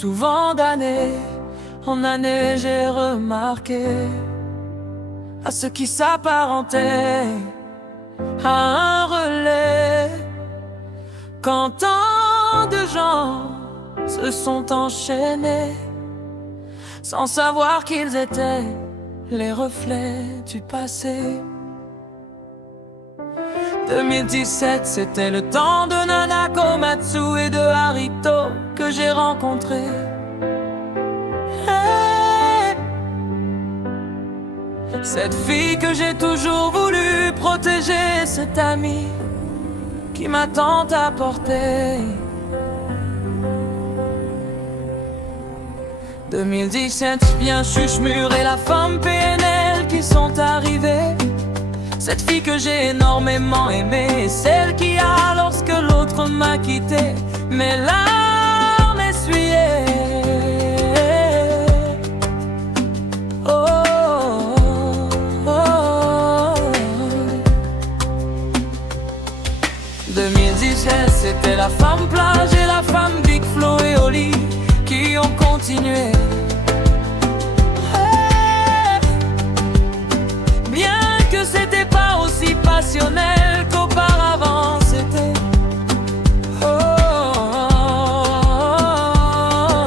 Souvent d'année en année, j'ai remarqué à ce qui s'apparentait à un relais. Quand tant de gens se sont enchaînés sans savoir qu'ils étaient les reflets du passé. 2017, c'était le temps de Nana Komatsu et de Harito que j'ai rencontré. Hey, cette fille que j'ai toujours voulu protéger, cette amie qui m'a tant apporté. 2017, bien Chuchemur et la femme PNL qui sont arrivées. Cette fille que j'ai énormément aimée, celle qui a, lorsque l'autre m'a quitté, mes larmes essuyées. Oh, oh, oh. 2017, c'était la femme plage et la femme Big Flo et Oli qui ont continué. C'était pas aussi passionnel qu'auparavant, c'était oh, oh, oh.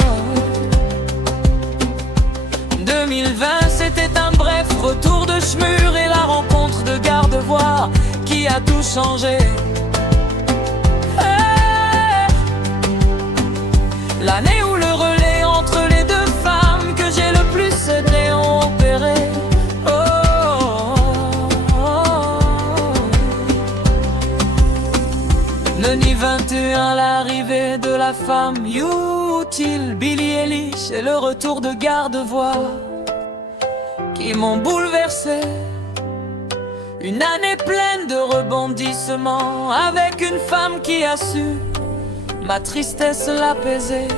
2020, c'était un bref retour de Schmur et la rencontre de Gardevoir qui a tout changé. Hey, l'année où le relais entre les deux femmes que j'ai le plus aimé ont opéré. 2021, l'arrivée de la femme utile, Billie Eilish et le retour de Gardevoir qui m'ont bouleversé. Une année pleine de rebondissements avec une femme qui a su ma tristesse l'apaiser.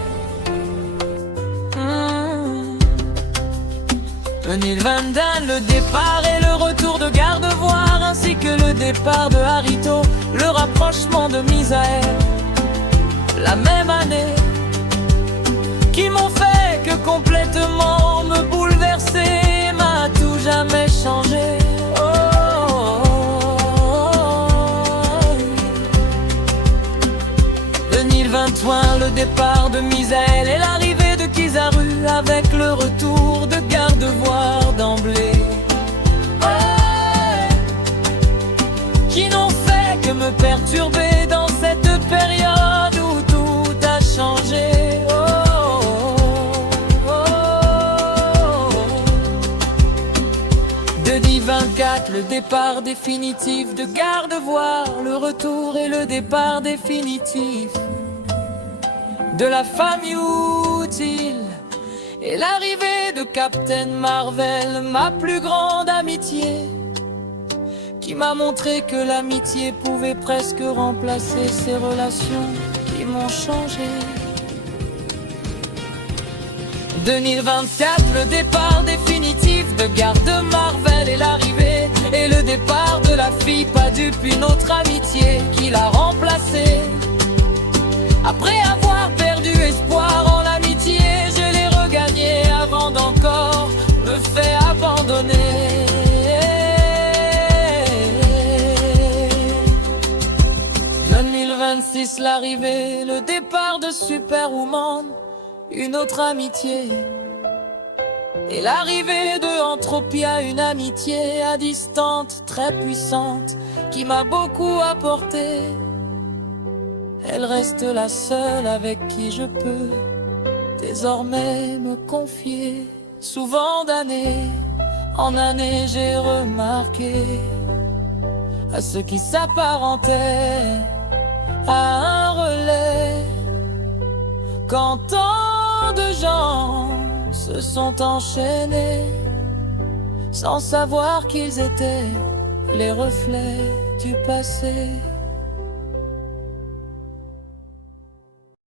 2021, le départ et le retour de Gardevoir ainsi que le départ de Harito, le rapprochement de Misaël. La même année qui m'ont fait que complètement me bouleverser, m'a tout jamais changé. Oh, oh, oh. 2021, le départ de Misaël et l'arrivée de Kizaru avec le retour de Gardevoir d'emblée. Ouais, qui n'ont fait que me perturber dans cette période où tout a changé. Oh, oh, oh. 2024, le départ définitif de Gardevoir, le retour et le départ définitif de la femme utile et l'arrivée de Captain Marvel, ma plus grande amitié, qui m'a montré que l'amitié pouvait presque remplacer ces relations qui m'ont changé. 2024, le départ définitif de Garde Marvel et l'arrivée et le départ de la fille pas dupe, une autre amitié qui l'a remplacée. Après avoir perdu espoir en l'amitié, je l'ai regagné avant d'encore me faire abandonner. 2026, l'arrivée, le départ de Superwoman, une autre amitié. Et l'arrivée de Entropia, une amitié à distante, très puissante, qui m'a beaucoup apporté. Elle reste la seule avec qui je peux désormais me confier. Souvent d'année en année, j'ai remarqué à ce qui s'apparentait à un relais. Quand tant de gens se sont enchaînés sans savoir qu'ils étaient les reflets du passé.